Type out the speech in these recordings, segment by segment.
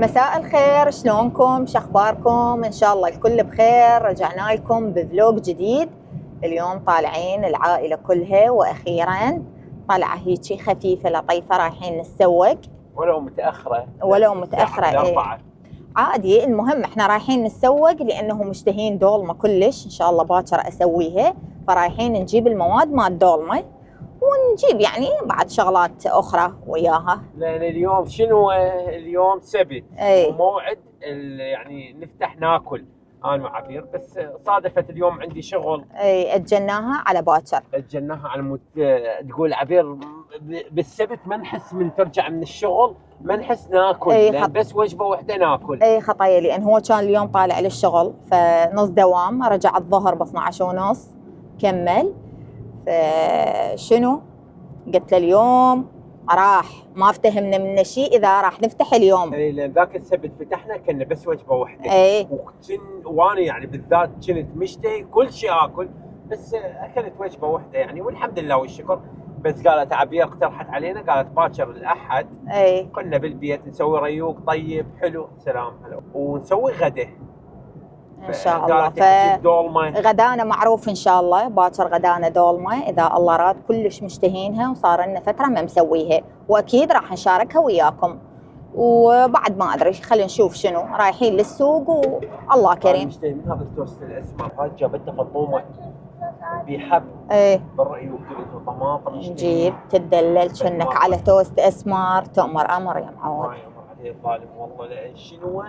مساء الخير، شلونكم؟ شخباركم؟ ان شاء الله الكل بخير. رجعنا لكم بفلوق جديد. اليوم طالعين العائلة كلها، واخيرا طلعة هيجي خفيفة لطيفة، رايحين نتسوق ولو متأخرة ايه عادي. المهم احنا رايحين نتسوق لانه مشتهين دولمة كلش، ان شاء الله باكر اسويها، فرايحين نجيب المواد مال دولمة ونجيب يعني بعد شغلات اخرى وياها. لان اليوم شنو؟ اليوم سبت وموعد يعني نفتح ناكل انا وعبير، بس صادفت اليوم عندي شغل. اجلناها على باكر، اجلناها على تقول عبير بالسبت ما نحس من ترجع من الشغل ما نحس ناكل، بس وجبه واحده ناكل. خطيه، لان هو كان اليوم طالع للشغل فنص دوام، رجع الظهر ب 12:30 كمل. فشنو قلت له اليوم راح ما افتهمنا منه شيء اذا راح نفتح اليوم. لان ذاك السبت فتحنا كنا بس وجبه واحده. وانا يعني بالذات كنت مشتهي كل شيء اكل، بس اكلت وجبه واحده يعني، والحمد لله والشكر. بس قالت عبير اقترحت علينا، قالت باكر الاحد كنا بالبيت نسوي ريوق طيب حلو سلام حلو ونسوي غدا ان شاء الله. غدانا معروف ان شاء الله، باكر غدانا دولمه اذا الله راد، كلش مشتهينها وصار لنا فتره ما مسويها، واكيد راح نشاركها وياكم. وبعد ما ادري، خلينا نشوف شنو، رايحين للسوق والله كريم. مشتهي من هذا التوست الاسمر، هاي جابته فطومه بحب بالرأي، وقلت طماطم نجيب تدلل كأنك على توست اسمر، تؤمر امر يا معود. ما يأمر عليه الظالم والله، لان شنو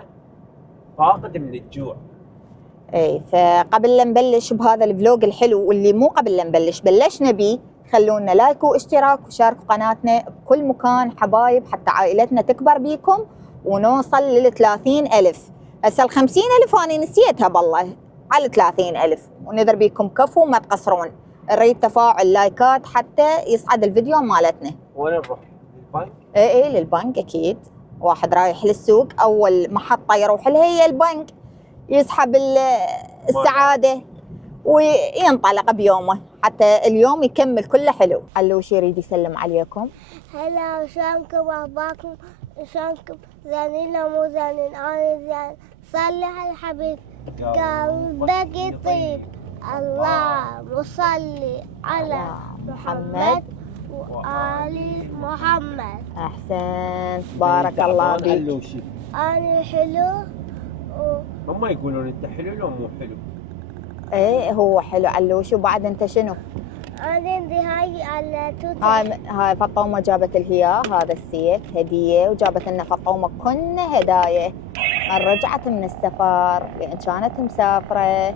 فاقد من الجوع. فقبل لا نبلش بهذا الفلوق الحلو، واللي مو قبل لا نبلش بلشنا بيه، خلونا لايك واشتراك وشاركوا قناتنا بكل مكان حبايب، حتى عائلتنا تكبر بيكم ونوصل لل 30,000. هسه ال 50,000 أنا نسيتها بالله، على 30,000 ونذر بيكم كفو ما تقصرون. نريد تفاعل لايكات حتى يصعد الفيديو مالتنا. وين نروح؟ للبنك؟ للبنك اكيد. واحد رايح للسوق اول محطة يروح لها هي البنك، يسحب السعادة وينطلق بيومه، حتى اليوم يكمل كله حلو. علوش يريد يسلم عليكم. هلا، شلونكم؟ اخباركم؟ شلونكم؟ زينين لو مو زينين؟ انا زين. صلي الحبيب قلبك يطيب، اللهم صل على محمد وآل محمد. احسنت، بارك الله فيك. انا حلو. هم يقولون انت حلو لو مو حلو؟ هو حلو علوش. وبعد انت شنو؟ انا عندي هاي على توت. هاي فطومه جابت الهيا هذا السيف هديه، وجابت لنا فطومه كنا هدايا. رجعت من السفر لان كانت مسافره.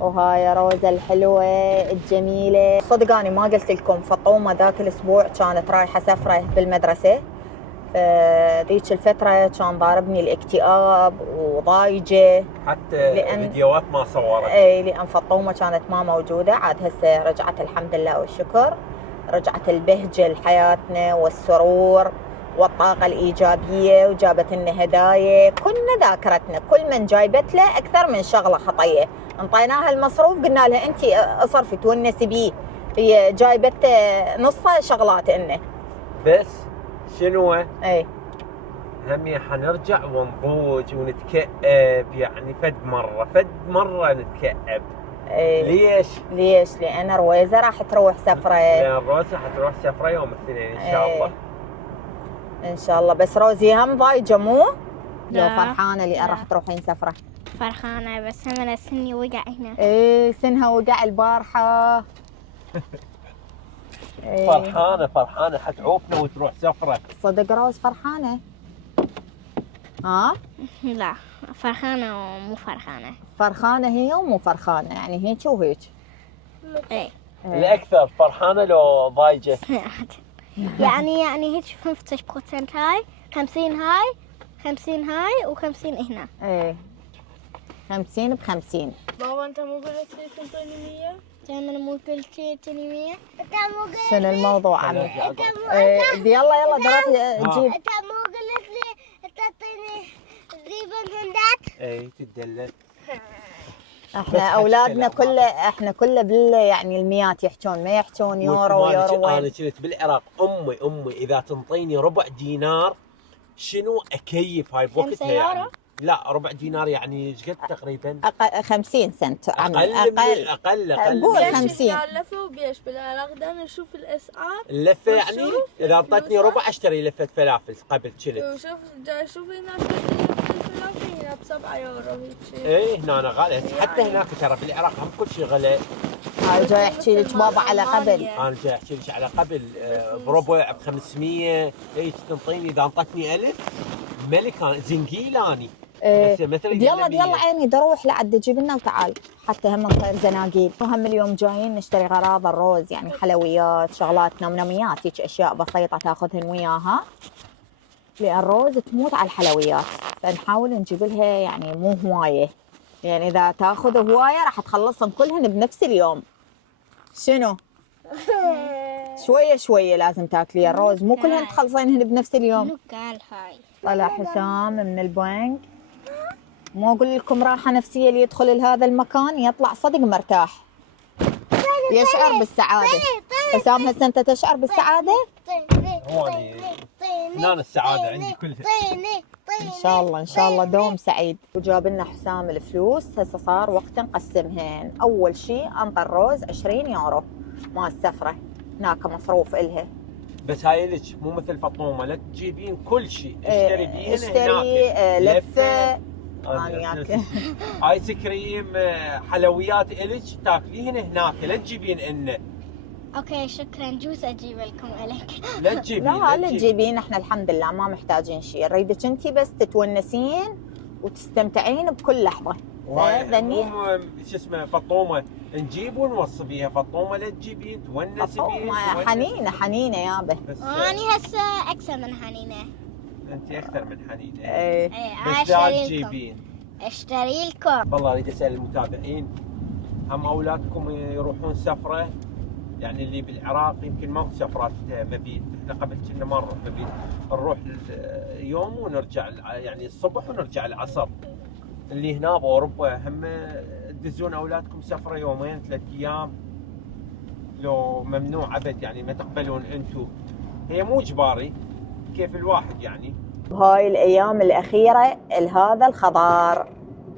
وهاي روزة الحلوه الجميله. صدقاني ما قلت لكم، فطومه ذاك الاسبوع كانت رايحه سفره بالمدرسه، ذيك الفترة كان ضاربني الاكتئاب وضايجة، حتى الفيديوهات ما صورت. لأن فطومة كانت ما موجودة. عاد هسه رجعت الحمد لله والشكر، رجعت البهجة لحياتنا والسرور والطاقة الإيجابية، وجابت لنا هدايا كنا ذاكرتنا، كل من جايبت له أكثر من شغلة خطية، انطيناها المصروف قلنا لها أنت اصرفي تونسي بيه، هي جايبت نص شغلات إنه بس شنو؟ هم حنرجع ونضوج ونتكئب، يعني فد مرة نتكئب. ليش؟ لأن رويزة راح تروح سفرة. لأن روزة حتروح سفرة يوم الاثنين إن شاء الله. إن شاء الله. بس روزي هم ضايجة مو؟ لو فرحانة لأن راح تروحين سفرة. فرحانة، بس أنا سني وقع هنا. سنها وقع البارحة. فرحانة حتعوفنا وتروح سفرة. صدق روز فرحانة؟ لا، فرحانة ومو فرحانة. فرحانة هي ومو فرحانة، يعني هيك وهيك. الأكثر فرحانة لو ضايجة. يعني هيك 50% هاي، 50 هاي، 50 هاي و50 هنا. 50 ب50. بابا أنت مو قلت لي تنطيني 100؟ أنا مو قلت لي تنطيني 100؟ شنو الموضوع عمي؟ يلا دروح جيب. أنت مو قلت لي تعطيني ريبن هندات؟ تدلل. احنا كله يعني الميات يحجون، ما يحجون يورو. انا كنت بالعراق امي اذا تنطيني ربع دينار شنو اكيف هاي بوقتها سيارة؟ يعني. لا ربع دينار يعني ايش قد تقريبا؟ 50 سنت عمي، اقل قول من 50. اللفة وبيش بالعراق دائما نشوف الاسعار. اللفه يعني اذا اعطتني ربع اشتري لفه فلافل قبل كنت. وشوف جاي شوف هنا الفلافل هنا ب7 يورو هيك شيء. ايه هنا أنا غالي حتى هناك ترى بالعراق هم كل شيء غالي. هاي جاي احكي لك بابا على قبل. انا جاي احكي لك على قبل بربع ب 500. ايش تنطيني اذا انطتني 1000 ملك زنقيلاني. إيه. بس مثلا يلا عيني دروح لعد تجيب لنا وتعال حتى هم نصير زناقيل. وهم اليوم جايين نشتري غراض الروز يعني حلويات شغلات نمنميات هيك اشياء بسيطه تاخذهن وياها، لان الروز تموت على الحلويات فنحاول نجيب لها يعني مو هوايه، يعني اذا تاخذ هوايه راح تخلصن كلهن بنفس اليوم. شنو؟ شويه شويه لازم تاكلي الروز، مو كلهن تخلصينهن بنفس اليوم. شنو قال هاي؟ طلع حسام من البنك، مو اقول لكم راحه نفسيه اللي يدخل لهذا المكان يطلع صدق مرتاح، يشعر بالسعاده. حسام هسه انت تشعر بالسعاده؟ هوني هنا السعاده عندي كلها. ان شاء الله دوم سعيد. وجاب لنا حسام الفلوس، هسه صار وقت نقسمهن. اول شيء انطى الروز 20 يورو مال السفره، هناك مصروف الها. بس هاي لك مو مثل فطومه لا تجيبين كل شيء اشتري بيهن اشتري هناك. لفه ايس كريم حلويات الك تاكليهن هناك لا تجيبين انه. اوكي شكرا، جوز اجيب لكم الك. لا تجيبين لا تجيبين، احنا الحمد لله ما محتاجين شيء، نريدك انت بس تتونسين وتستمتعين بكل لحظه. مو شو اسمه فطومه نجيب ونوصي بيها، فطومه لا تجيبين تونسي بيها. حنينه يابا. اني هسه اكثر من حنينه. انت اكثر من حنينه. ايه بس لا تجيبين. اشتري لكم. والله اريد اسال المتابعين، هم اولادكم يروحون سفره؟ يعني اللي بالعراق يمكن ماكو سفرات مبيت، احنا قبل كنا ما نروح مبيت، نروح يوم ونرجع يعني الصبح ونرجع العصر. اللي هنا باوروبا هم تدزون اولادكم سفره يومين 3 ايام؟ لو ممنوع ابد يعني ما تقبلون انتم؟ هي مو اجباري، كيف الواحد يعني. هاي الايام الاخيره هذا الخضار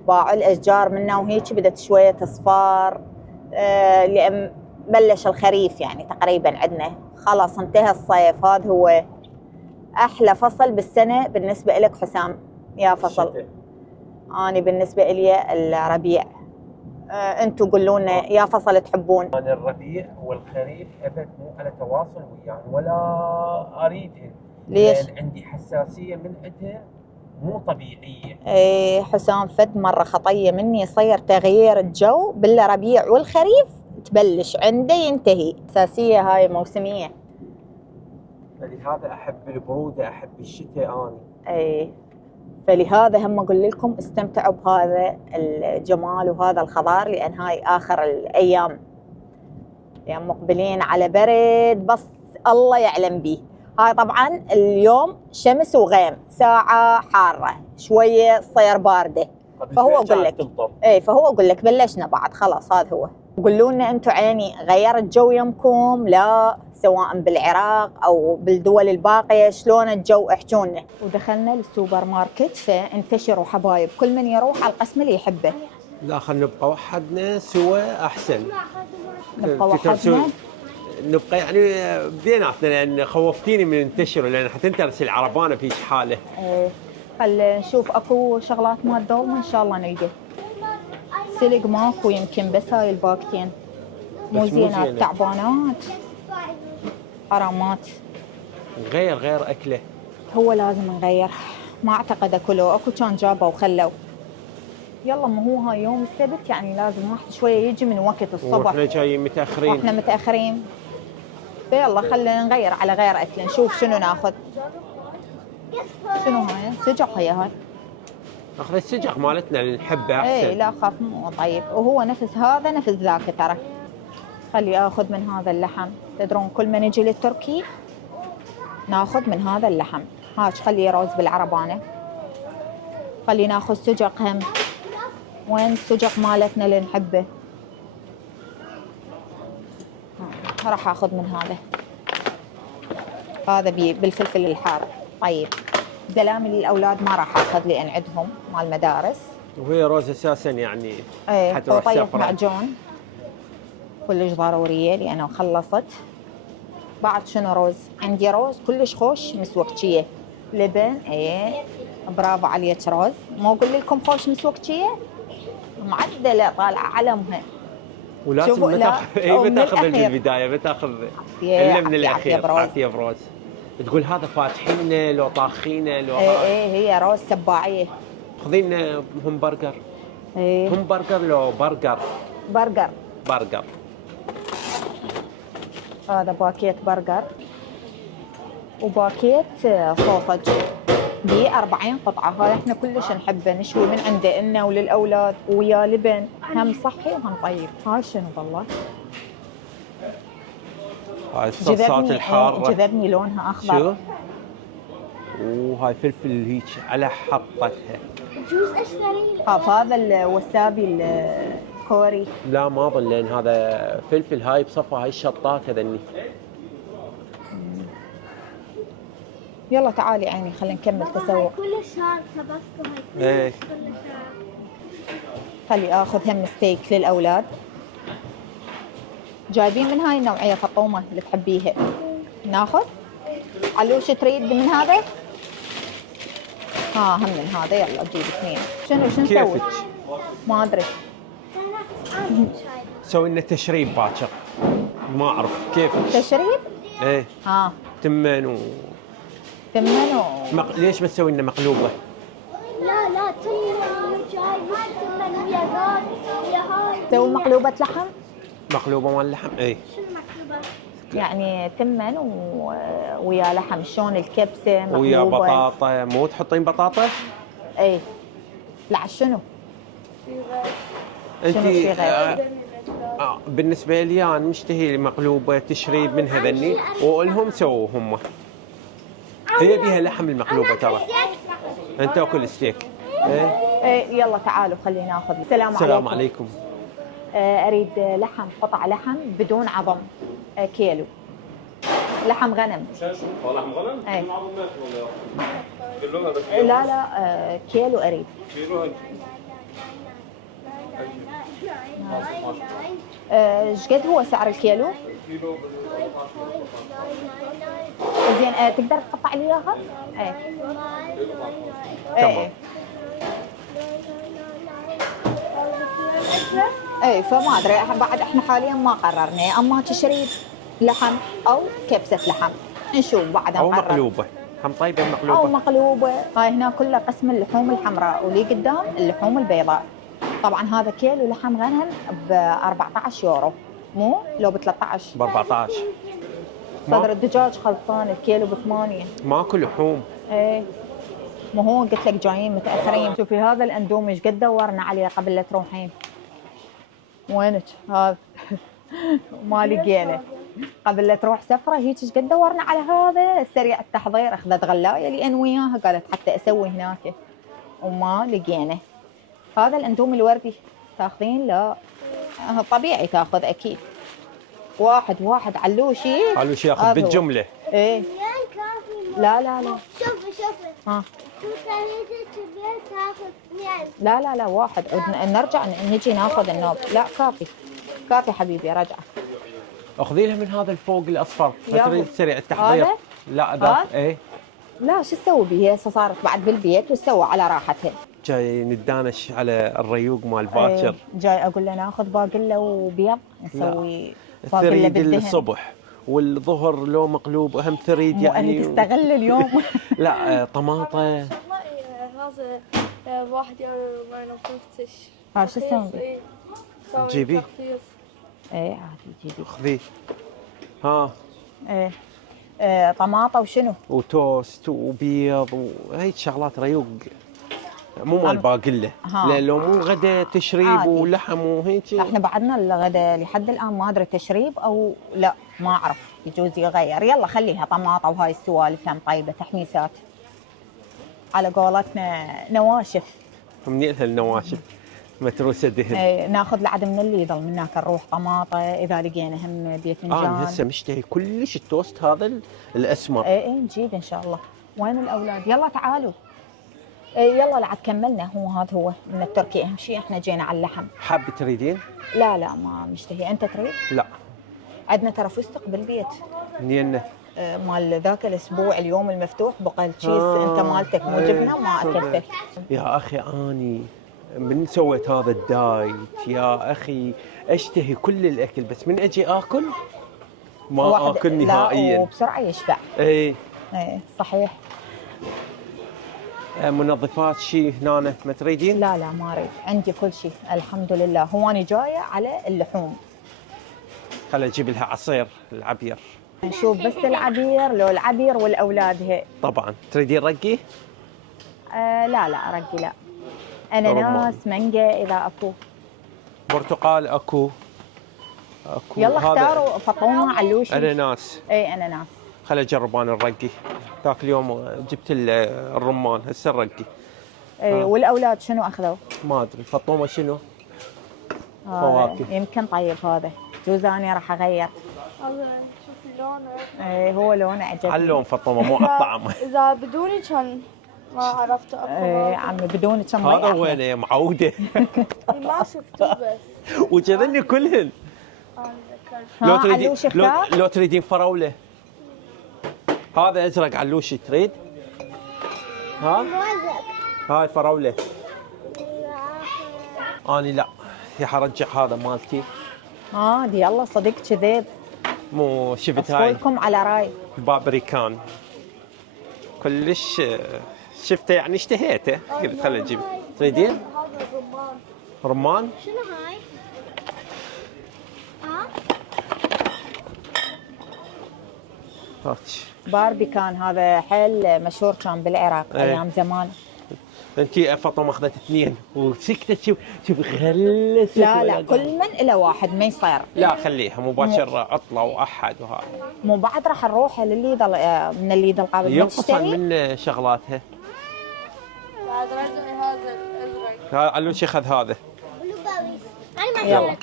باعوا الاشجار منه وهيك بدت شويه تصفار، لان بلش الخريف يعني تقريبا عندنا خلاص انتهى الصيف. هذا هو احلى فصل بالسنه بالنسبه لك حسام يا فصل. اني بالنسبه لي الربيع. انتم قولوا لنا يا فصل تحبون. انا الربيع والخريف ابد مو على تواصل وياهم ولا اريدهن. ليش؟ لان عندي حساسيه من عندها مو طبيعيه. ايه حسام فد مره خطيه مني يصير تغيير الجو بالربيع والخريف تبلش عنده ينتهي، حساسيه هاي موسميه. فلهذا احب البروده، احب الشتاء اني. ايه فلهذا هم اقول لكم استمتعوا بهذا الجمال وهذا الخضار، لان هاي اخر الايام يعني مقبلين على برد بس الله يعلم به. هاي طبعا اليوم شمس وغيم، ساعه حاره شويه تصير بارده، فهو اقول لك فهو اقول لك بلشنا بعد خلاص. هذا هو. قولوا لنا انتم عيني غير الجو يمكم لا، سواء بالعراق او بالدول الباقيه شلون الجو احجوا لنا. ودخلنا للسوبر ماركت فانتشروا حبايب، كل من يروح على القسم اللي يحبه. لا خلينا نبقى وحدنا سوا احسن. نبقى وحدنا نبقى يعني بيناتنا، لان خوفتيني من انتشروا، لان حتنترس العربانه في حاله. ايه خل نشوف اكو شغلات مال دوم ان شاء الله نلقى. سلق ماكو يمكن، بس هاي الباكتين مو زينات تعبانات حرامات. غير اكله. هو لازم نغير، ما اعتقد اكلوا، اكو كان جابوا وخلوا. يلا ما هو هاي يوم السبت يعني لازم واحد شويه يجي من وقت الصبح. واحنا جايين متاخرين. واحنا متاخرين. فيلا خلينا نغير على غير اكل، نشوف شنو ناخذ. شنو هاي؟ سجق هي هاي. ناخذ السجق مالتنا اللي نحبه احسن. اي لا خاف مو طيب، وهو نفس هذا نفس ذاك ترى. خلي اخذ من هذا اللحم، تدرون كل ما نجي للتركي ناخذ من هذا اللحم. هاش خلي روز بالعربانه. خلي ناخذ سجق هم. وين السجق مالتنا اللي نحبه؟ راح اخذ من هذا بالفلفل الحار. طيب زلامي للاولاد ما راح اخذ لان عندهم مال مدارس. وهي روز اساسا يعني ايه حتروح وطيب سفرة. معجون كلش ضروريه لانه خلصت. بعد شنو روز؟ عندي روز كلش خوش مسوكشيه لبن. ايه برافو عليك روز. مو اقول لكم خوش مسوكشيه معدله طالعه علمها. ولازم شوفوا، ما لا، تاخذ اي ومن ما تاخذ الأخير. بالبدايه، ما تاخذ عافية، الا من عافية، الاخير. بروز. عافيه بروز. تقول هذا فاتحينه لو طاخينه لو ايه ايه هي روز سباعيه. خذين هم برجر. ايه هم برجر لو برجر. برجر. برجر. هذا باكيت برجر وباكيت صوصج دي 40 قطعة. هاي احنا كلش نحبه نشوي من عنده إلنا وللأولاد ويا لبن هم صحي وهم طيب. هاي شنو والله؟ هاي الصوصات الحاره. جذبني لونها أخضر. شو؟ وهاي فلفل هيك على حطتها. جوز اشتري هذا الوسابي الكوري. لا ما اظن لان هذا فلفل. هاي بصفه هاي الشطات هذني. يلا تعالي عيني خلينا نكمل تسوق. كل شهر تبسكو هاي ايه. كل شهر. خلي اخذ هم ستيك للأولاد. جايبين من هاي النوعية فطومة اللي تحبيها. ناخذ؟ علوش تريد من هذا؟ هم من هذا. يلا جيب اثنين. شنو نسوي؟ كيفك؟ ما ادري. سوي لنا تشريب باكر. ما اعرف كيفك. تشريب؟ ايه تمن تمن ليش ما تسوي لنا مقلوبه؟ لا لا تمن جاي ما تمن ويا غاز ويا هاي. تسوي مقلوبة لحم؟ مقلوبه مال اللحم. ايه شنو مكتوبة؟ يعني تمن ويا لحم. شلون الكبسة مقلوبة ويا بطاطا. مو تحطين بطاطا؟ ايه. لا شنو؟ انت شنو في غير؟ بالنسبه لي انا مشتهي مقلوبه تشريب من هذني والهم سووا هم. هي بيها لحم المقلوبه ترى. انت اكل ستيك. ايه يلا تعالوا خلينا ناخذ. السلام عليكم. اريد لحم، قطع لحم بدون عظم كيلو. لحم غنم. لحم غنم؟ ايه. العظم ما ياكلون. لا لا كيلو اريد. كيلو. ايش قد هو سعر الكيلو؟ كيلو. زين تقدر تقطع لي اياها؟ ايه. تمام. ايه فما ادري بعد احنا حاليا ما قررنا اما تشريب لحم او كبسه لحم. نشوف بعد او نقرر. مقلوبه. هم طيبه مقلوبه. او مقلوبه. هاي هنا كلها قسم اللحوم الحمراء ولي قدام اللحوم البيضاء. طبعا هذا كيلو لحم غنم ب 14 يورو مو لو ب 13. ب 14. صدر الدجاج خلصان الكيلو ب 8. ماكو لحوم. ايه ما هو قلت لك جايين متاخرين. شوفي هذا الاندومي ايش قد دورنا عليه قبل لا تروحين. وينك هذا؟ ما لقينا قبل لا تروح سفره هيك ايش قد دورنا على هذا سريع التحضير. اخذت غلايه لان وياها قالت حتى اسوي هناك وما لقينا. هذا الاندومي الوردي تاخذين؟ لا طبيعي تاخذ اكيد. واحد علوشي. علوشي ياخذ بالجمله. ايه لا لا لا شوفي ها شو خليتي كبير تاخذ اثنين. لا واحد. نرجع نجي ناخذ النوب. لا كافي حبيبي رجعه. اخذي لها من هذا الفوق الاصفر. ياهو. تريد سريع التحضير. هذا؟ لا ذا ايه. لا شو تسوي به؟ هي صارت بعد بالبيت وتسوى على راحتها. جاي ندانش على الريوق مال باكر. ايه جاي اقول له ناخذ باقله وبيض نسوي باقله ثريد بالدهن. الصبح والظهر لو مقلوب اهم ثريد يعني. تستغل اليوم. لا طماطه. هذا 1 يورو 59. ها شو تسوي به؟ إيه. جيبي. ايه عادي جيبي. خذي. ها. ايه طماطه وشنو؟ وتوست وبيض وهيك شغلات ريوق. مو مال باقله. لا لو مو غدا تشريب عادي. ولحم وهيك. احنا بعدنا الغداء لحد الان ما ادري تشريب او لا ما اعرف يجوز يغير. يلا خليها طماطه وهاي السوالف هم طيبه تحميسات على قولتنا نواشف. منين النواشف متروسه دهن. ايه ناخذ لعد من اللي يضل من هناك نروح طماطه اذا لقينا هم باذنجان. انا هسه مشتهي كلش التوست هذا الاسمر. ايه نجيب ان شاء الله. وين الاولاد؟ يلا تعالوا. يلا لعد كملنا. هو من التركي. اهم شيء احنا جينا على اللحم. حاب تريدين؟ لا ما مشتهي. انت تريد؟ لا. عندنا ترى فستق بالبيت. منين؟ مال ذاك الاسبوع اليوم المفتوح بقى التشيز. انت مالتك مو جبنه وما اكلته. يا اخي اني من سويت هذا الدايت يا اخي اشتهي كل الاكل، بس من اجي اكل ما اكل نهائيا. لا وبسرعه يشبع. ايه صحيح. منظفات شيء هنا ما تريدين؟ لا ما اريد، عندي كل شيء الحمد لله. هو انا جايه على اللحوم. خل اجيب لها عصير العبير. نشوف بس العبير لو العبير والاولاد هي. طبعا. تريدين رقي؟ لا رقي لا. اناناس مانجا اذا اكو. برتقال اكو. يلا اختاروا فطومه علوشي. اناناس. اي اناناس. خل اجرب انا الرقي. ذاك اليوم جبت الرمان هسه الرقي. والاولاد شنو اخذوا؟ ما ادري. فطومه شنو؟ فواكه. يمكن طيب هذا. جوز انا راح اغير. شوف لونه. هو لونه عجبني. على اللون فطومه مو على الطعم. اذا بدوني كان ما عرفت اكل. عمي بدوني كم. هذا وين يا معوده؟ ما شفته بس. وكذني كلهن. لو تريدين فراوله. هذا ازرق علوشي تريد؟ هاي فراوله. اني لا يا حرجع هذا مالتي. دي يلا صديق كذب. مو شفت هاي لكم على راي. بابريكان كلش شفته يعني اشتهيته. قلت خليني اجيب. تريدين؟ هذا رمان؟ شنو هاي؟ باربيكان هذا حيل مشهور كان بالعراق ايام زمان. انتي فاطمه اخذت اثنين وسكتت. شوف غلست. لا كل من الى واحد ما يصير. لا خليها مباشره عطله واحد وهذا. مو بعد راح نروح للليدل من الليدل قبل ما ينقصن من شغلاتها. بعد رجعي هذا الازرق. علوشي خذ هذا. انا ما يلا.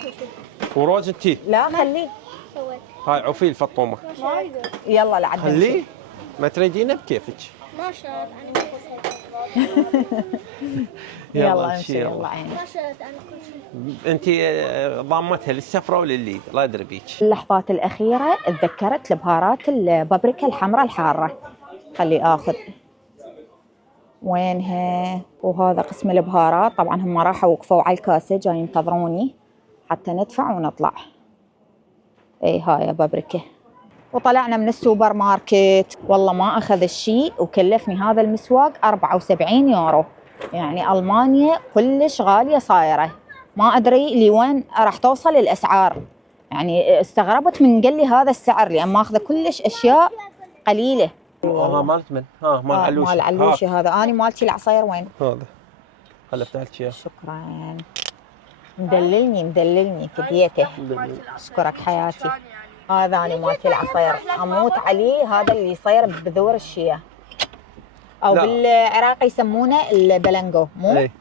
وروز انتي؟ لا خليه. هاي عفي الفطومه. يلا لعد خليه. ما تريدينه بكيفك. ما شرط انا ما يلا امشي. يلا عيني. ما شرط انا كل شيء. انتي ضامتها للسفره وللليد لا ادري بيك. اللحظات الاخيره تذكرت البهارات البابريكا الحمراء الحاره. خلي اخذ. وينها؟ وهذا قسم البهارات. طبعا هم راحوا وقفوا على الكاسه جاي ينتظروني حتى ندفع ونطلع. هاي بابريكا. وطلعنا من السوبر ماركت. والله ما اخذ الشيء وكلفني هذا المسواق 74 يورو. يعني المانيا كلش غاليه صايره. ما ادري لوين راح توصل الاسعار. يعني استغربت من قال لي هذا السعر لان ماخذه كلش اشياء قليله. مالت من؟ مال علوشي. مال علوشي هذا. انا مالتي العصير وين؟ هذا. خل افتح لك اياه. شكرا. مدللني فديته. اشكرك حياتي. هذا أنا مالتي العصير اموت عليه. هذا اللي يصير بذور الشيا او لا. بالعراق يسمونه البلنجو مو؟ ايه.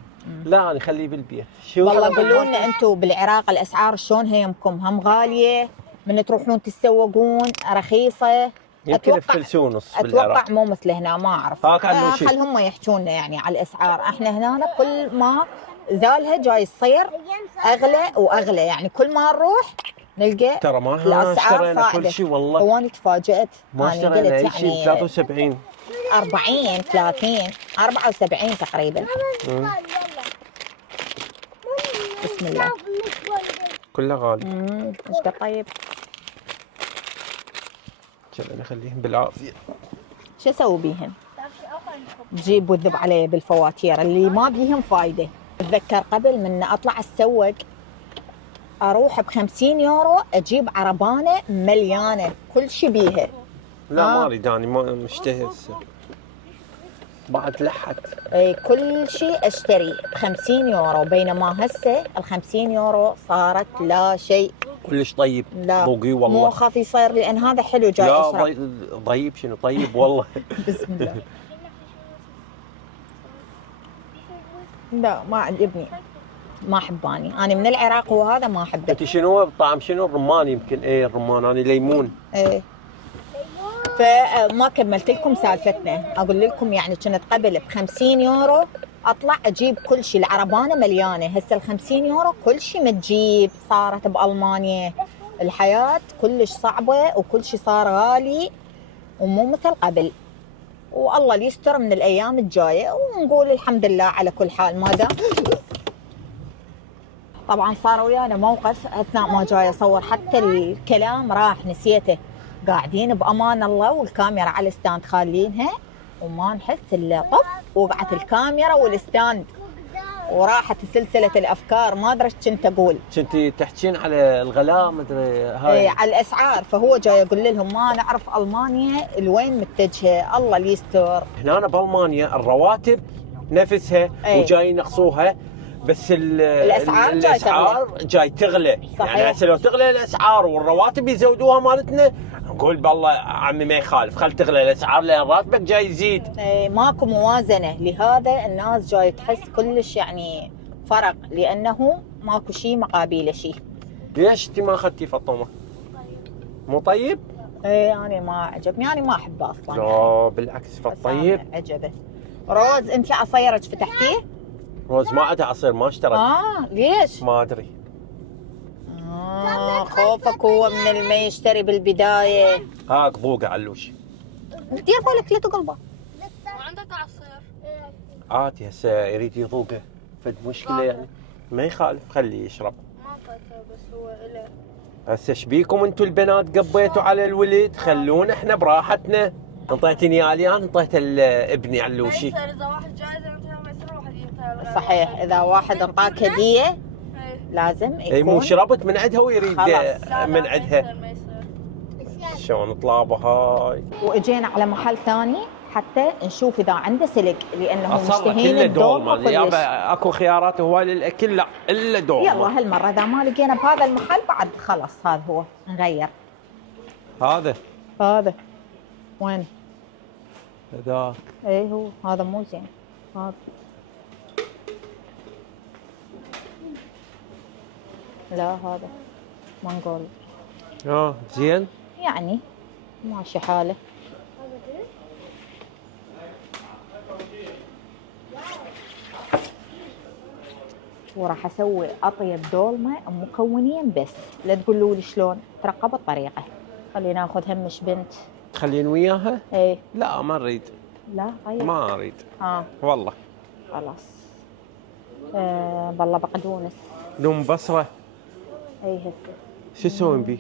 لا انا خليه بالبيت. شو والله قولوا لنا انتم بالعراق الاسعار شلون هيمكم؟ هم غاليه من تروحون تتسوقون رخيصه؟ يمكن بفلسون ونص بالعراق. اتوقع مو مثل هنا ما اعرف. خلهم يحجون يعني على الاسعار. احنا هنا كل ما زالها جاي يصير اغلى واغلى. يعني كل ما نروح نلقى ترى ما اشترينا كل شيء والله. وانا تفاجأت. ما اشترينا اي شيء. 73 40 30 74 تقريبا. بسم الله. كله غالي. ايش قد طيب؟ كذا نخليهم بالعافيه. شو اسوي بيهم؟ جيب وذب عليه بالفواتير اللي ما بيهم فايده. اتذكر قبل من اطلع اتسوق اروح ب50 يورو اجيب عربانه مليانه كل شيء بيها. لا ما اريد اني ما مشتهي هسه. بعد لحت. اي كل شيء اشتري ب50 يورو بينما هسه ال50 يورو صارت لا شيء. كلش طيب. لا بوقي والله. مو خاف يصير لان هذا حلو جاي اشرب. لا ضيب شنو طيب والله. بسم الله. لا ما عجبني. ما احباني. انا من العراق وهذا ما احبه. انت شنو الطعم شنو؟ الرمان يمكن. الرمان. انا ليمون. فما كملت لكم سالفتنا. اقول لكم يعني كنت قبل ب50 يورو اطلع اجيب كل شيء، العربانه مليانه. هسه ال50 يورو كل شيء ما تجيب. صارت بالمانيا الحياه كلش صعبه وكل شيء صار غالي ومو مثل قبل، والله يستر من الايام الجايه ونقول الحمد لله على كل حال. ما دام طبعا صار ويانا موقف اثناء ما جاي اصور، حتى الكلام راح نسيته. قاعدين بامان الله والكاميرا على الستاند خالينها وما نحس الا طب وقعت الكاميرا والستاند وراحت سلسله الافكار. ما ادري ايش كنت اقول. كنت تحكين على الغلاء ما ادري هاي على الاسعار. فهو جاي يقول لهم ما نعرف المانيا الوين متجهه، الله يستر. هنا بالمانيا الرواتب نفسها وجاي ينقصوها، بس الاسعار جاي تغلى. صحيح. يعني هسه لو تغلى الاسعار والرواتب يزودوها مالتنا نقول بالله عمي ما يخالف، خل تغلى الاسعار لان راتبك جاي يزيد. ماكو موازنه، لهذا الناس جاي تحس كلش يعني فرق، لانه ماكو شيء مقابل شيء. ليش انت ما اخذتي فطومه؟ مو طيب؟ يعني ما عجبني، يعني ما احبه اصلا. لا بالعكس فالطيب عجبه. روز انت عصيرك فتحتيه؟ روز ما عندها عصير ما اشترت. ليش؟ ما ادري. خوفك هو من اللي ما يشتري بالبدايه. هاك ذوقه علوش. دير بالك لا تقلبه. ما عندك عصير؟ عادي هسه يريد يذوقه، فد مشكله يعني ما يخالف خليه يشرب. ما فاته بس هو إله. هسه شبيكم انتم البنات قبيتوا على الولد، خلونا احنا براحتنا. انطيتني اياه انا انطيته لابني علوشي. ما يصير اذا واحد جايزه انت ما يصير واحد ينطيها. صحيح، اذا واحد انطاك هديه إيه. لازم يكون. اي مو شربت من عندها ويريد خلاص. من عندها. ما يصير. شلون طلابه هاي. واجينا على محل ثاني حتى نشوف اذا عنده سلق، لانهم اصلا مشتهين كله الدولمه دولمه كلش. يابا، اكو خيارات هواي للاكل لا الا دولمه. يلا هالمره اذا ما لقينا بهذا المحل بعد خلاص هذا هو نغير. هذا وين؟ هذا اي هو هذا مو زين. هذا لا هذا ما نقول زين يعني ماشي حاله. وراح اسوي اطيب دولمه مكونين بس، لا تقولوا لي شلون، ترقبوا الطريقه. خلينا ناخذ همش بنت. تخلين وياها؟ ايه لا ما نريد. لا طيب ما اريد. والله خلاص. بالله بقدونس. لون بصره. اي هسه شو تسوين بيه؟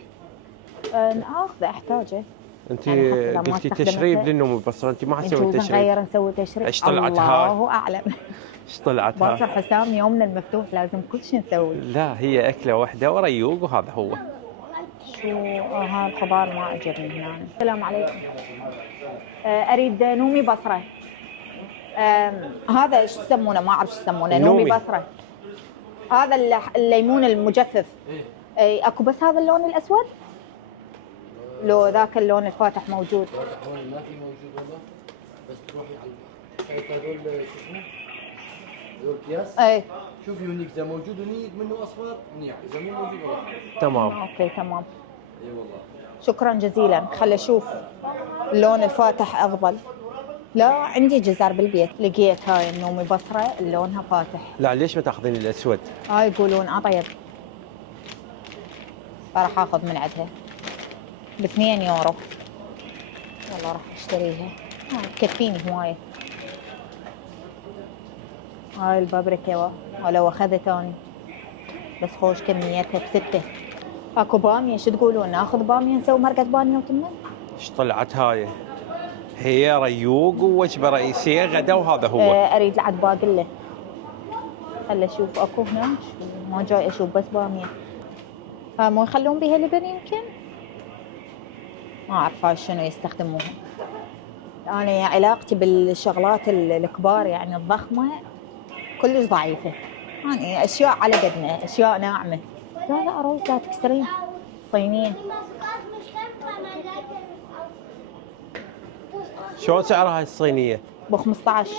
ناخذه احتاجه. انت يعني حتى لو ما قلتي استخدمته. تشريب للنوم البصره، انت ما حتسوي نجوز تشريب. نغير نسوي تشريب. ايش طلعت هاي؟ الله اعلم. ايش طلعت باصر هاي؟ حسام يومنا المفتوح لازم كل شيء نسوي. لا هي اكله واحده وريوق وهذا هو. شو هذا الخضار ما عجبني هنا. السلام عليكم. اريد نومي بصره. هذا ايش يسمونه؟ ما اعرف ايش يسمونه. نومي بصره. هذا الليمون المجفف. اي اكو بس هذا اللون الاسود؟ لو ذاك اللون الفاتح موجود. ما في موجود والله، بس تروحي على هذول شو اسمه؟ هذول اكياس. اي شوفي هنيك اذا موجود هنيك منه اصفر منيح، اذا مو موجود والله. تمام. اوكي تمام. اي والله. شكرا جزيلا. خل اشوف اللون الفاتح افضل. لا عندي جزر بالبيت، لقيت هاي النومي بصره لونها فاتح. لا ليش ما تاخذين الاسود؟ هاي يقولون اطيب، راح اخذ من عندها ب2 يورو. والله راح اشتريها. تكفيني هوايه. هاي البابريكا ولو اخذت اني بس خوش كميتها ب6. اكو باميه، شو تقولون ناخذ باميه نسوي مرقه باميه وتمن؟ ايش طلعت هاي؟ هي ريوق ووجبه رئيسيه غدا وهذا هو. اريد لعد باقله. خل اشوف اكو هنا. ما جاي اشوف بس باميه. ها مو يخلون بها لبن يمكن؟ ما اعرف هاي شنو يستخدموها. انا علاقتي بالشغلات الكبار يعني الضخمه كلش ضعيفه. يعني اشياء على قدنا، اشياء ناعمه. لا روز لا تكسرين. صينيه. شلون سعرها هاي الصينيه؟ ب 15.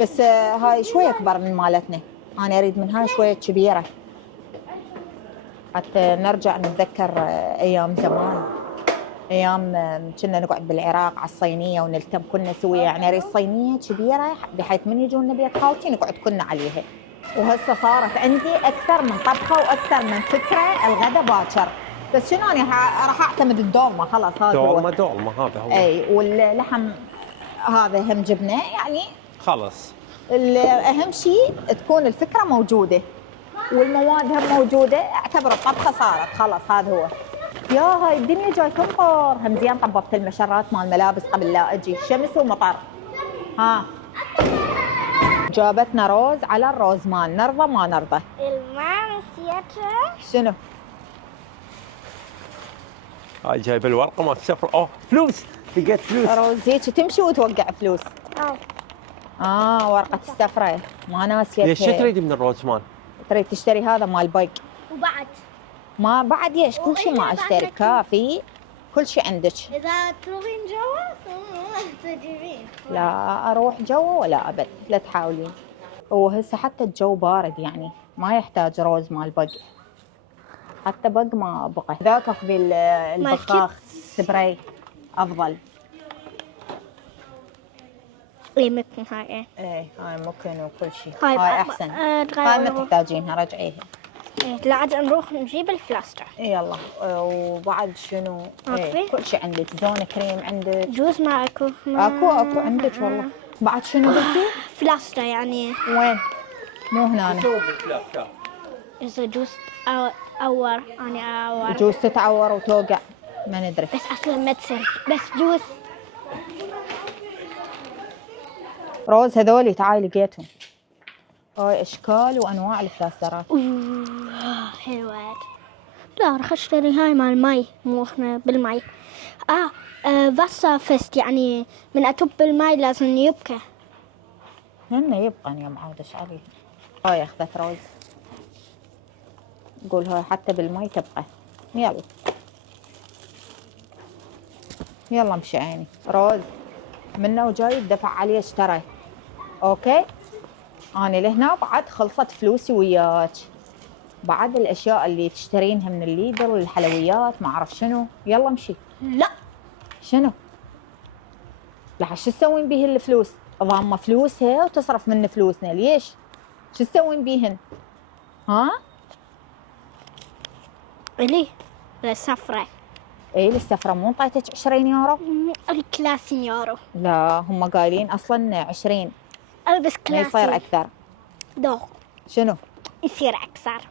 بس هاي شويه اكبر من مالتنا. انا اريد من هاي شويه كبيره حتى نرجع نتذكر ايام زمان. ايام كنا نقعد بالعراق على الصينيه ونلتم كنا سويه، يعني اريد صينيه كبيره بحيث من يجون بيت خالتي نقعد كنا عليها. وهسه صارت عندي اكثر من طبخه واكثر من فكره الغداء باكر. بس شنو انا راح اعتمد الدولمه خلاص. هذا هو دولمه هذا هو. اي واللحم هذا هم جبنه يعني خلاص. اهم شيء تكون الفكره موجوده والمواد هم موجوده، اعتبر الطبخه صارت خلاص. هذا هو. يا هاي الدنيا جاي تمطر، هم زين طببت المشرات مال الملابس قبل لا اجي، شمس ومطر. ها جابتنا روز على الروزمان، نرضى ما نرضى. الماء نسيتها. شنو؟ هاي جايب الورقه ما تسفر. اوه فلوس، لقيت فلوس. روز هيك تمشي وتوقع فلوس. ورقه السفره ما ناسيتها. ليش شو تريدي من الروزمان؟ تريد تشتري هذا مال بيك. وبعد ما بعد ليش كل شيء ما اشتري، كافي كل شيء عندك. إذا تروحين جوا تجيبين. لا اروح جوا ولا ابد، لا تحاولين. وهسه حتى الجو بارد يعني ما يحتاج روز مال بق، حتى بق ما بقى. ذاك اخذي البخاخ سبراي افضل. اي ممكن هاي. ايه هاي ممكن وكل شيء. هاي هاي احسن. هاي ما تحتاجينها، رجعيها. لا عاد نروح نجيب الفلاستر. يلا. وبعد شنو؟ كل شيء عندك. زون كريم عندك. جوز ما اكو. اكو عندك والله. بعد شنو قلتي؟ فلاستر يعني وين؟ مو هنا. شو بالفلاش؟ إذا جوز أور أنا أور. جوز تتعور وتوقع ما ندري. بس أصلا ما تصير، بس جوز. روز هذولي تعالي لقيتهم. هاي اشكال وانواع الفلاسترات. حلوات. لا راح اشتري هاي مال المي، مو احنا بالمي. فاسا فيست يعني من اتوب بالمي لازم يبكى. هن يبقى يا معودش عليه. هاي اخذت روز. قول هاي حتى بالمي تبقى. يلا يلا امشي عيني. روز منه وجاي الدفع عليه اشترى. اوكي انا لهنا بعد خلصت فلوسي وياك. بعد الاشياء اللي تشترينها من الليدر والحلويات ما اعرف شنو. يلا امشي. لا شنو؟ لا شو تسوين به الفلوس؟ ضامه فلوسها وتصرف من فلوسنا، ليش؟ شو تسوين بيهن؟ ها؟ ليه؟ للسفرة. اي للسفره. مو انطيتك 20 يورو؟ الكلاسي يورو. لا هم قايلين اصلا 20. البس ما كلاسي. يصير اكثر. دوخ. شنو؟ يصير اكثر.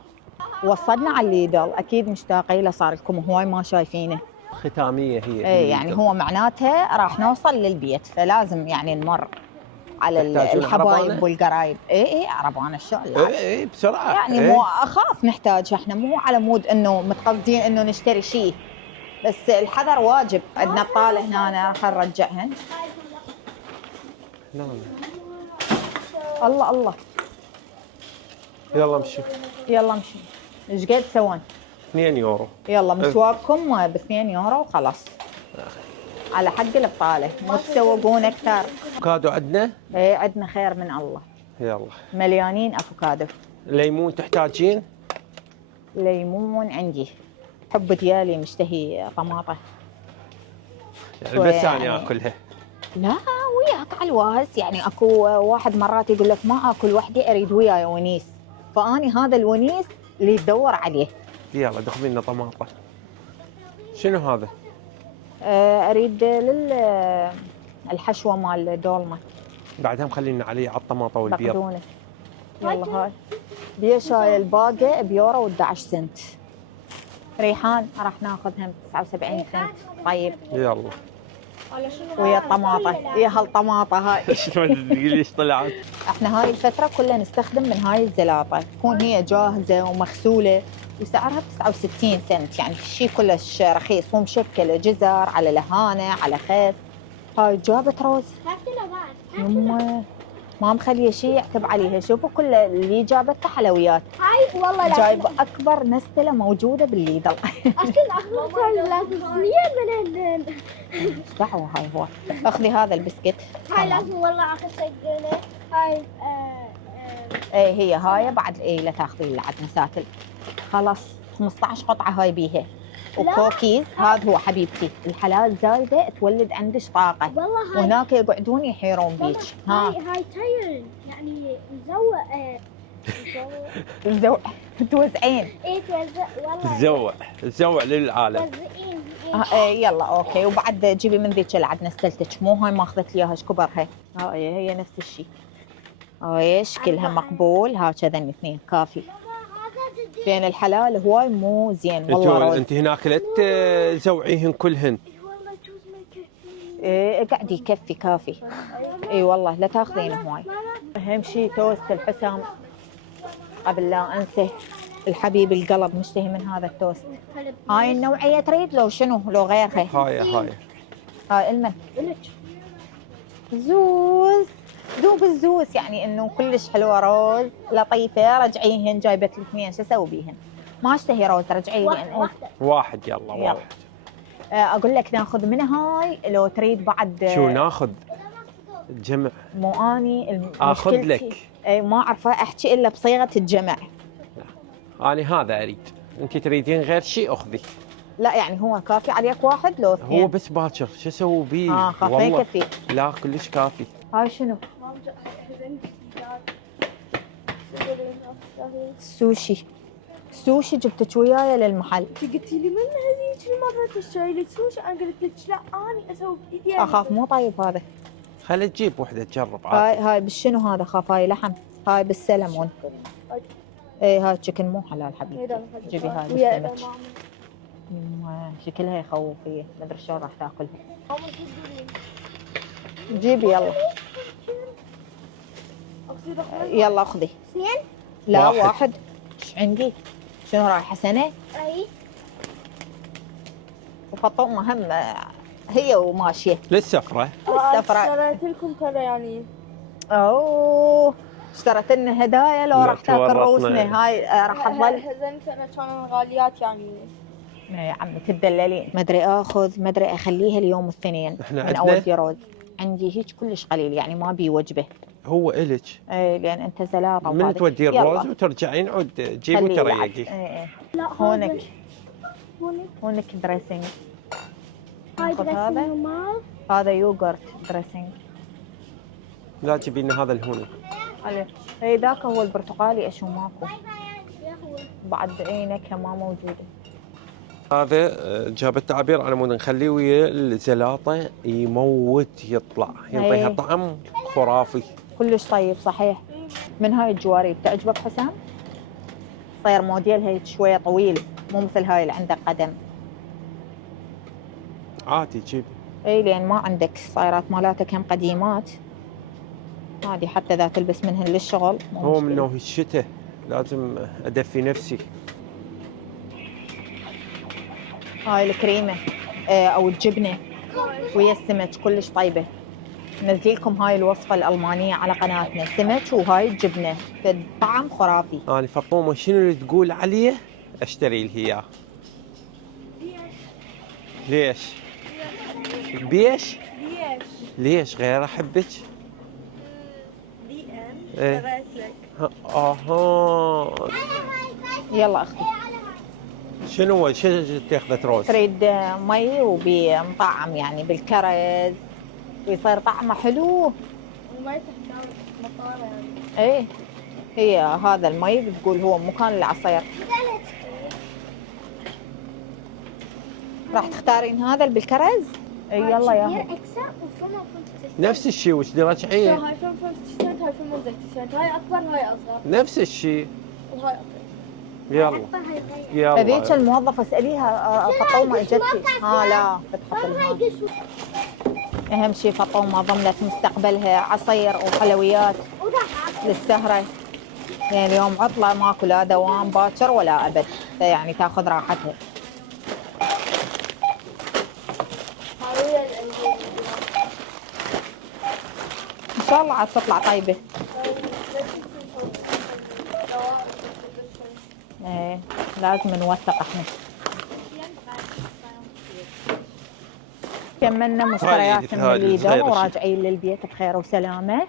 وصلنا على الليدل، اكيد مشتاقين له، صار لكم هواي ما شايفينه. ختاميه هي. اي يعني هو معناته راح نوصل للبيت، فلازم يعني نمر على الحبايب والقرايب. اي عربانه ان شاء الله. اي بسرعه يعني مو اخاف نحتاج، احنا مو على مود انه متقصدين انه نشتري شيء، بس الحذر واجب. عندنا بطاله هنا راح نرجعهن. الله الله. يلا امشي. يلا امشي. ايش قد سوون؟ 2 يورو. يلا مسواقكم ب 2 يورو وخلاص. على حق البطاله، مو تسوقون اكثر. افوكادو عندنا؟ ايه عندنا خير من الله. يلا. مليانين افوكادو. ليمون تحتاجين؟ ليمون عندي. حب ديالي مشتهي طماطه. يعني بس انا اكلها. لا وياك على الواس، يعني اكو واحد مرات يقول لك ما اكل وحدي اريد وياي ونيس، فاني هذا الونيس اللي تدور عليه. يلا دخلي لنا طماطه. شنو هذا؟ اريد الحشوه مال دولمه. بعدها مخلينا عليه على الطماطه والبيض. بقدونس. يلا هاي ليش هاي الباقه بيورو و11 سنت. ريحان راح ناخذها ب 79 سنت. طيب يلا. ويا الطماطه، يا هالطماطه هاي. شنو ليش طلعت؟ احنا هاي الفتره كلها نستخدم من هاي الزلاطه، تكون هي جاهزه ومغسوله وسعرها ب 69 سنت، يعني شيء كلش رخيص ومشكل جزر على لهانه على خس. هاي جابت روز. يمه ما مخليه شيء يعتب عليها. شوفوا كل اللي جابته حلويات. هاي والله جايبه اكبر نستله موجوده بالليدل. اصلا لازم صينيه من ايش دعوه هاي هو. اخذي هذا البسكت. هاي لازم والله اخذ سجله. هاي ايه هي هاي بعد. ايه لا تاخذي اللي عاد مساتل. خلاص 15 قطعه هاي بيها. وكوكيز. هذا هو حبيبتي الحلال زايده تولد عندش طاقه، والله هاي وهناك يقعدون يحيرون بيك. ها هاي تايرن يعني مزوق الزوق توزعين. ايه توزع والله تزوع للعالم. توزعين إيه يلا اوكي. وبعد جيبي من ذيك اللي عاد نستلتك، مو هاي ما اخذت لي اياها ايش كبرها. هي نفس الشيء. هاي شكلها مقبول. هكذا اثنين كافي. بين الحلال هواي مو زين والله. روز انت هناك لا تزوعيهن كلهن. ايه قاعد يكفي كافي. اي والله لا تاخذين هواي. اهم شيء توست الحسام. قبل لا انسى الحبيب القلب مشتهي من هذا التوست. هاي النوعيه تريد لو شنو لو غيرها؟ هاي المن زوز. ذوب الزوز يعني انه كلش حلوه روز لطيفه. رجعيهن جايبه الاثنين شو اسوي بيهن؟ ما اشتهي روز رجعي لي. واحد يلا واحد. اقول لك ناخذ من هاي لو تريد بعد. شو ناخذ؟ الجمع. مو اني اخذ لك. اي ما اعرفه احكي الا بصيغه الجمع. انا هذا اريد. انت تريدين غير شيء اخذي. لا يعني هو كافي عليك واحد لو اثنين؟ هو بس باكر شو اسوي بيه؟ خاف ما يكفي. لا كلش كافي. هاي شنو؟ سوشي. سوشي جبتك وياي للمحل. انت قلتي لي من هذيك المره تشتري لي سوشي، انا قلت لك لا اني اسوي بايدي. اخاف مو طيب هذا. خلي تجيب وحده تجرب عادي. هاي بالشنو هذا؟ خاف هاي لحم. هاي بالسلمون. اي هاي تشيكن مو حلال حبيبتي. جيبي هاي بالسمك. شكلها يخوفيه ما ادري شلون راح تاكلها. جيبي يلا. يلا اخذي. اثنين؟ لا واحد. ايش عندي؟ شنو رايحه سنه؟ اي وفطومه هم هي وماشيه للسفره. السفره. اشتريت لكم ترى يعني. اوه اشترت لنا هدايا لو لا راح تاكل تورطنا. روسنا. هاي راح تظل. هذين ترى كانوا غاليات يعني. يا عمي تدللين. ما ادري اخذ ما ادري اخليها اليوم الاثنين احنا من عندنا اودي روز. عندي هيك كلش قليل يعني ما بي وجبه. هو الك. اي لان انت زلاطه. من تودي الروز وترجعين عود جيبي وتريقي. لا هونك هونك هونك دريسنج. هاي ناخذ دريسنج هذا. نورمال. هذا يوغرت دريسنج. لا تجيبي لنا هذا الهوني. اي ذاك هو البرتقالي اشو ماكو. بعد اي نكهه ما موجوده. هذا جابت تعابير على مود نخليه ويا الزلاطه يموت يطلع يعطيها أي. طعم خرافي. كلش طيب صحيح. من هاي الجواري تعجبك حسام؟ صاير موديلها هيك شويه طويل مو مثل هاي اللي عندك قدم. عادي جيبي. اي لان ما عندك صايرات مالاتك هم قديمات. هذه حتى اذا تلبس منهن للشغل هو منه الشتاء لازم ادفي نفسي. هاي الكريمه او الجبنه ويا السمك كلش طيبه. نزليلكم هاي الوصفه الالمانيه على قناتنا. سمك وهاي الجبنه طعم خرافي. انا فطومه شنو اللي تقول عليه اشتري لي اياه. ليش؟ بيش؟ ليش غير احبك؟ اشتريت لك. اها يلا اختي. شنو تاخذت روز؟ تريد مي وبمطعم يعني بالكرز ويصير طعمه حلو. وما تحتاج مطار يعني. ايه هي هذا المي بتقول هو مكان العصير. راح تختارين هذا اللي بالكرز؟ اي يلا ياهو. نفس الشيء وش ترجعيه؟ هاي 55 سنت هاي 65 سنت. هاي اكبر هاي اصغر. نفس الشيء. وهاي اكبر. يلا يلا. هذيك الموظفه اساليها فطومه اجتي. لا بتحط لها. اهم شيء فطومه ضمنت مستقبلها عصير وحلويات للسهره. يعني اليوم عطله ماكو لا دوام باكر ولا ابد يعني تاخذ راحتها. ان شاء الله عاد تطلع طيبه. ايه لازم نوثق احنا. كملنا مشتريات من ليدر وراجعين للبيت بخير وسلامه.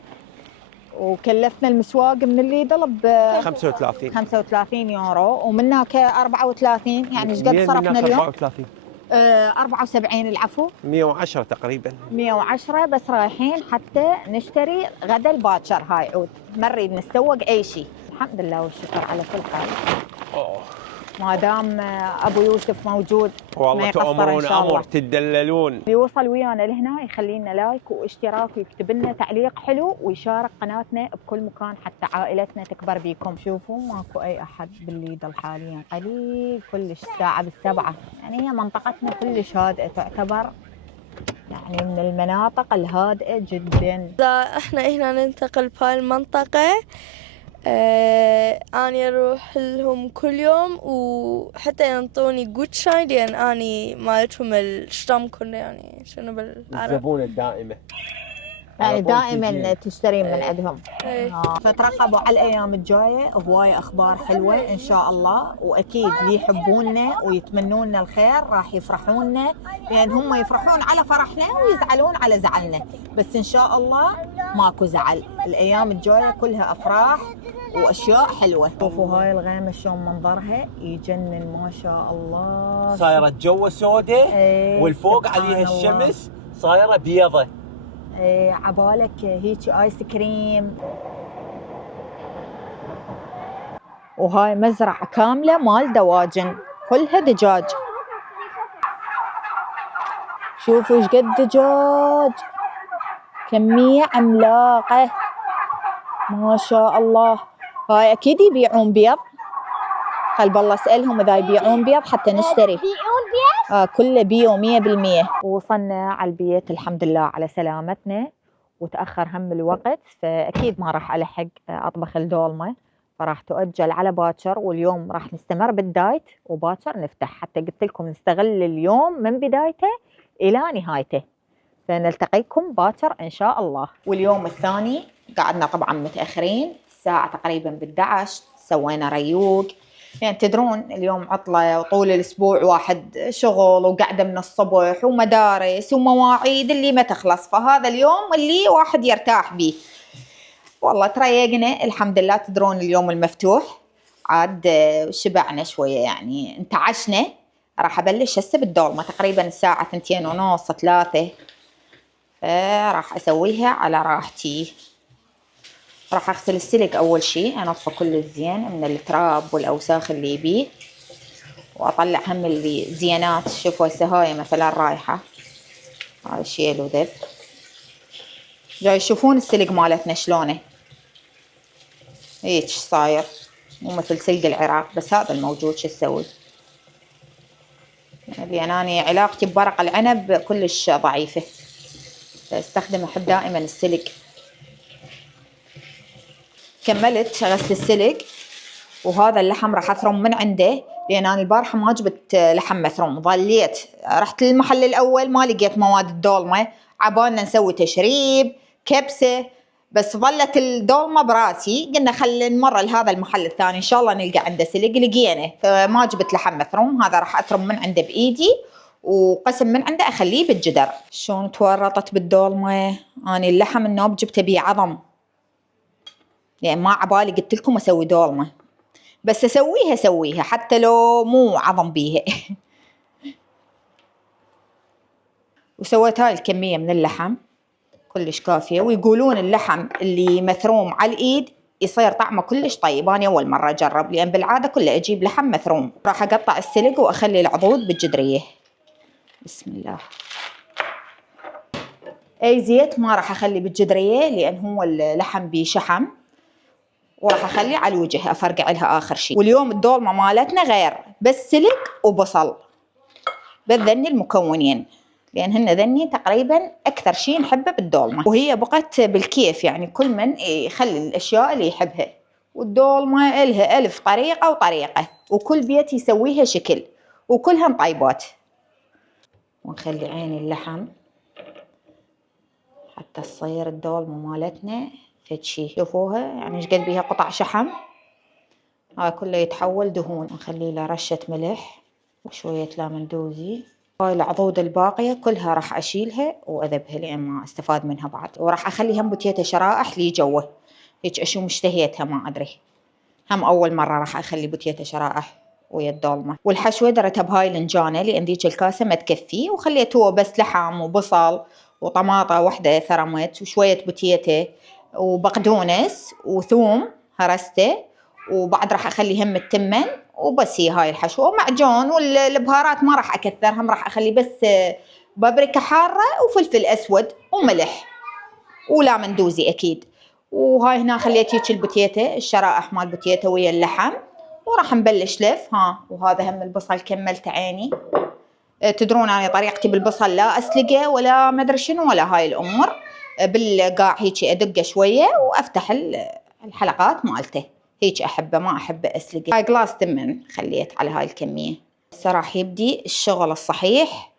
وكلفنا المسواق من اللي ضلب 35 يورو، ومن هناك 34. يعني ايش قد صرفنا اليوم؟ 34 74 العفو، 110 تقريبا. 110. بس رايحين حتى نشتري غدا الباكر. هاي عود ما نريد نستوق اي شيء. الحمد لله والشكر على كل حال. ما دام ابو يوسف موجود والله تؤمرون امر تدللون. اللي يوصل ويانا لهنا يخلي لنا لايك واشتراك ويكتب لنا تعليق حلو ويشارك قناتنا بكل مكان حتى عائلتنا تكبر بيكم. شوفوا ماكو اي احد باللي ضل حاليا، قليل كلش. الساعه بالسبعة، يعني هي منطقتنا كلش هادئه، تعتبر يعني من المناطق الهادئه جدا. احنا هنا ننتقل بهاي المنطقة. أنا أروح لهم كل يوم وحتى ينطوني جود شاي لأن أنا مالتهم الشتم كله، يعني شنو بالعربي؟ الزبونة الدائمة، يعني دائما تشترين من عندهم. فترقبوا على الايام الجايه، هوايه اخبار حلوه ان شاء الله، واكيد اللي يحبوننا ويتمنون الخير راح يفرحونا، لان هم يفرحون على فرحنا ويزعلون على زعلنا، بس ان شاء الله ماكو زعل. الايام الجايه كلها افراح واشياء حلوه. شوفوا هاي الغيمه شلون منظرها يجنن ما شاء الله. صايره الجو سوداء والفوق عليها الشمس صايره بيضه. عبالك هيك ايس كريم. وهاي مزرعة كاملة مال دواجن، كلها دجاج. شوفوا ايش قد دجاج، كمية عملاقة ما شاء الله. هاي اكيد يبيعون بيض، خل بالله اسألهم اذا يبيعون بيض حتى نشتري. كله بيو 100%. ووصلنا على البيت الحمد لله على سلامتنا، وتأخر هم الوقت، فأكيد ما راح ألحق أطبخ الدولمة، فراح تؤجل على باكر. واليوم راح نستمر بالدايت وباكر نفتح، حتى قلت لكم نستغل اليوم من بدايته إلى نهايته، فنلتقيكم باكر إن شاء الله. واليوم الثاني قعدنا طبعا متأخرين، الساعة تقريبا بال11 سوينا ريوق. يعني تدرون اليوم عطلة وطول الأسبوع واحد شغل وقعدة من الصبح ومدارس ومواعيد اللي ما تخلص، فهذا اليوم اللي واحد يرتاح به. والله تريقنا الحمد لله. تدرون اليوم المفتوح عاد شبعنا شوية، يعني انتعشنا. راح أبلش هسه بالدولمة تقريبا الساعة 2:30 3، راح أسويها على راحتي. راح أغسل السلق أول شيء، أنظفه كل الزين من التراب والأوساخ اللي بيه، وأطلع هم اللي زينات. شوفوا هسه هاي مثلا رايحة، هاي شيل وذب. جاي تشوفون السلق مالتنا شلونه هيك صاير، مو مثل سلق العراق، بس هذا الموجود. شو اسوي؟ لأن أنا علاقتي بورق العنب كلش ضعيفة، فاستخدم أحب دائما السلق. كملت غسل السلق، وهذا اللحم راح أثرم من عنده، لأن أنا البارحة ما جبت لحم مثروم. ظليت رحت للمحل الأول ما لقيت مواد الدولمة، عبالنا نسوي تشريب كبسة، بس ظلت الدولمة براسي. قلنا خلينا نمر لهذا المحل الثاني إن شاء الله نلقى عنده سلق، لقينا، فما جبت لحم مثروم. هذا راح أثرم من عنده بإيدي، وقسم من عنده أخليه بالجدر. شلون تورطت بالدولمة. أنا اللحم النوب جبته بيه عظم، يعني ما عبالي قلت لكم أسوي دولمة، بس أسويها حتى لو مو عظم بيها. وسويت هاي الكمية من اللحم كلش كافية. ويقولون اللحم اللي مثروم على الإيد يصير طعمه كلش طيب. أنا أول مرة أجرب، لأن بالعادة كله أجيب لحم مثروم. راح أقطع السلق وأخلي العضود بالجدرية. بسم الله. أي زيت ما راح أخلي بالجدرية، لأن هو اللحم بشحم، وراح أخليه على الوجه أفرقع لها آخر شيء. واليوم الدولمة مالتنا غير، بس سلق وبصل، بس ذني المكونين، لأن هن ذني تقريبا أكثر شيء نحبه بالدولمة. وهي بقت بالكيف، يعني كل من يخلي الأشياء اللي يحبها. والدولمة إلها 1000 طريقة وطريقة، وكل بيت يسويها شكل، وكلها طيبات. ونخلي عين اللحم حتى تصير الدولمة مالتنا فشي. شوفوها يعني ايش قد بيها قطع شحم. هاي كله يتحول دهون. نخلي له رشة ملح وشوية ليمون دوزي. هاي العضود الباقية كلها راح أشيلها وأذبها، لأن ما استفاد منها بعد. وراح أخلي هم بوتيتا شرائح لي جوه، هيك اشو مشتهيتها ما ادري. هم اول مرة راح اخلي بوتيتا شرائح ويا الدولمة. والحشوة درتها بهاي الانجانة لان ذيك الكاسة ما تكفي، وخليت هو بس لحم وبصل وطماطة واحدة ثرمت وشوية بوتيتا وبقدونس وثوم هرسته، وبعد راح اخلي هم التمن وبس. هي هاي الحشوة ومعجون، والبهارات ما راح اكثرهم، راح اخلي بس بابريكا حارة وفلفل اسود وملح ولامن دوزي اكيد. وهاي هنا خليت هيك البوتيتا الشرائح مال البوتيتا ويا اللحم، وراح نبلش لف. وهذا هم البصل كملت عيني. تدرون أنا طريقتي بالبصل لا أسلقه ولا مدري شنو ولا هاي الأمور، بالقاع هيك أدقه شوية وأفتح الحلقات مالته هيك أحبه، ما أحبه أسلقه. هاي قلاص تمن خليت على هاي الكمية. هسه راح يبدي الشغل الصحيح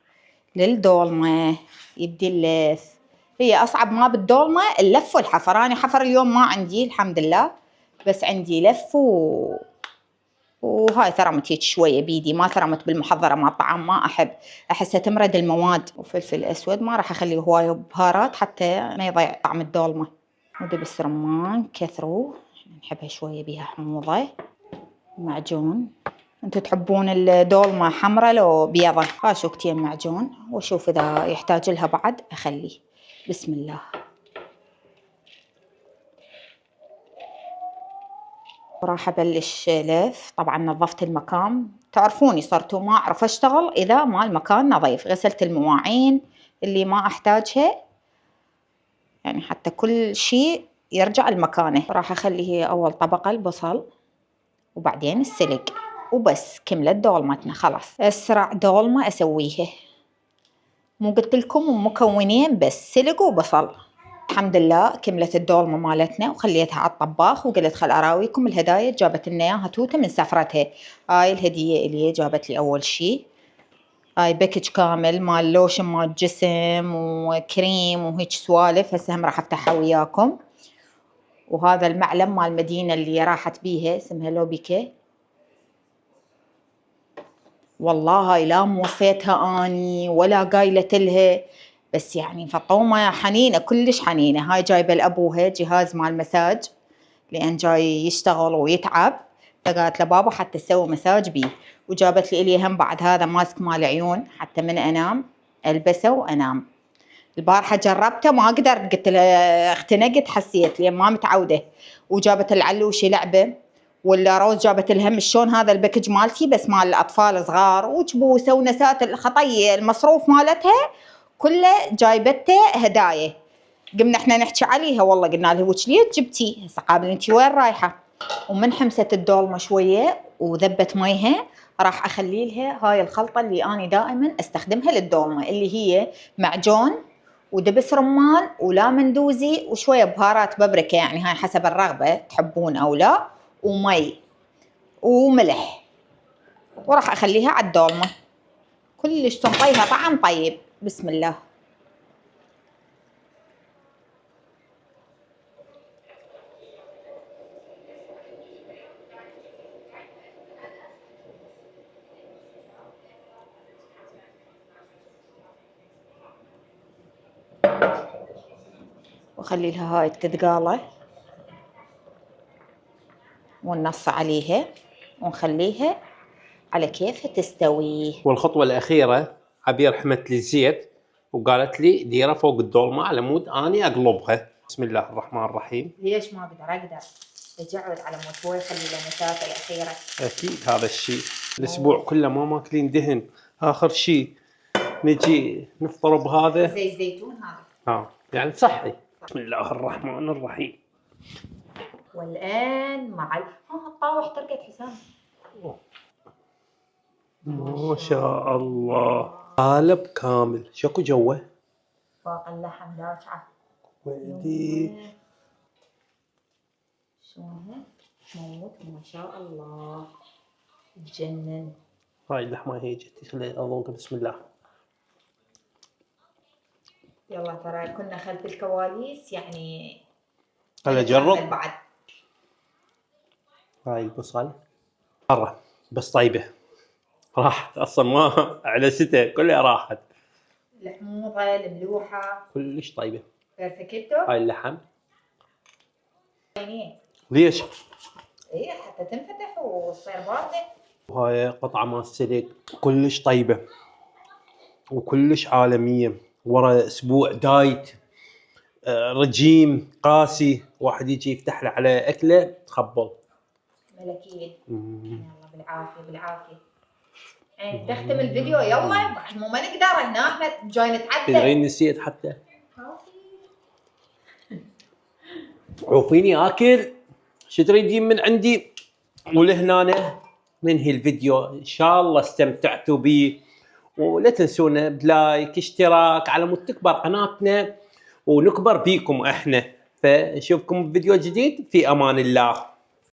للدولمة، يبدي اللف. هي أصعب ما بالدولمة اللف والحفر. أنا حفر اليوم ما عندي الحمد لله، بس عندي لف وهاي ثرمت هيك شوية بيدي، ما ثرمت بالمحضرة مع الطعام، ما أحب أحسها تمرد المواد. وفلفل أسود ما راح أخليه هواية بهارات حتى ما يضيع طعم الدولمة. ودبس رمان كثروا، نحبها شوية بيها حموضة. معجون، انتوا تحبون الدولمة حمرة لو بيضة؟ هاي شوكتين معجون، واشوف إذا يحتاج لها بعد أخليه. بسم الله. وراح أبلش لف. طبعا نظفت المكان، تعرفوني صرتوا ما أعرف أشتغل إذا ما المكان نظيف. غسلت المواعين اللي ما أحتاجها، يعني حتى كل شيء يرجع لمكانه. راح أخلي هي أول طبقة البصل وبعدين السلق وبس. كملت دولمتنا خلاص. أسرع دولمة أسويها. مو قلت لكم مكونين بس سلق وبصل. الحمد لله كملت الدولمة مالتنا وخليتها على الطباخ، وقلت خل أراويكم الهدايا. جابت لنا إياها توتة من سفرتها. هاي الهدية إلي جابت لي أول شي. هاي باكج كامل مال لوشن مال جسم وكريم وهيك سوالف. هسه هم راح أفتحها وياكم. وهذا المعلم مال المدينة اللي راحت بيها اسمها لوبيكا. والله هاي لا موصيتها أني ولا قايلة لها، بس يعني فطومة حنينة كلش حنينة. هاي جايبة لأبوها جهاز مال مساج لأن جاي يشتغل ويتعب، فقالت له بابا حتى تسوي مساج بيه. وجابت لي هم بعد هذا ماسك مال عيون حتى من أنام ألبسه وأنام. البارحة جربته ما قدرت، قلت لها اختنقت، حسيت لي ما متعودة. وجابت العلوشي لعبة، ولا روز جابت الهم شلون هذا الباكج مالتي بس مال الأطفال صغار، وجبوسة ونسات الخطية المصروف مالتها كله جايبته هدايا. قمنا احنا نحكي عليها، والله قلنا لها وش ليه جبتي هسه قابل انتي وين رايحة. ومن حمست الدولمة شوية وذبت ميها، راح اخلي لها هاي الخلطة اللي اني دائما استخدمها للدولمة، اللي هي معجون ودبس رمان ولامن دوزي وشوية بهارات بابريكا، يعني هاي حسب الرغبة تحبون او لا، ومي وملح. وراح اخليها على الدولمة كلش تنطيها طعم طيب. بسم الله. وخلي لها هاي التثقالة ونص عليها ونخليها على كيفها تستوي. والخطوة الأخيرة عبير حمت لي زيت وقالت لي ديره فوق الدولمة على مود أني أقلبها. بسم الله الرحمن الرحيم. ليش ما أقدر أجعد على مود شوي خلي له مسافة الأخيرة. أكيد هذا الشيء الأسبوع كله ما ماكلين دهن، آخر شيء نجي نفطر بهذا زي الزيتون هذا. يعني صحي. بسم الله الرحمن الرحيم. والآن مع الطاوح تركت حسام. ما شاء الله قالب كامل. شكو جوه؟ باقي اللحم داشعة. ودي شلونها تموت ما شاء الله تجنن. هاي اللحمة هي جتي خلي أذوق. بسم الله. يلا ترى كنا خلف الكواليس يعني. هلا أجرب بعد. هاي البصل مرة بس طيبة، راحت أصلا ما علستها كلها راحت. الحموضة الملوحة كلش طيبة. بيرفكتو. هاي اللحم ليش؟ ايه حتى تنفتح وتصير بارده. وهاي قطعة مال سلك كلش طيبة وكلش عالمية، ورا اسبوع دايت رجيم قاسي، واحد يجي يفتح له على اكله تخبل. ملكيه. يلا بالعافيه بالعافيه. نختم الفيديو يلا، بعد ما نقدر هنا احنا جاي نتعدى. تدرين نسيت حتى. عوفيني اكل، شو تريدين من عندي؟ ولهنا ننهي الفيديو، ان شاء الله استمتعتوا بيه، ولا تنسونا بلايك اشتراك على مود تكبر قناتنا ونكبر بيكم احنا. فنشوفكم بفيديو جديد، في امان الله.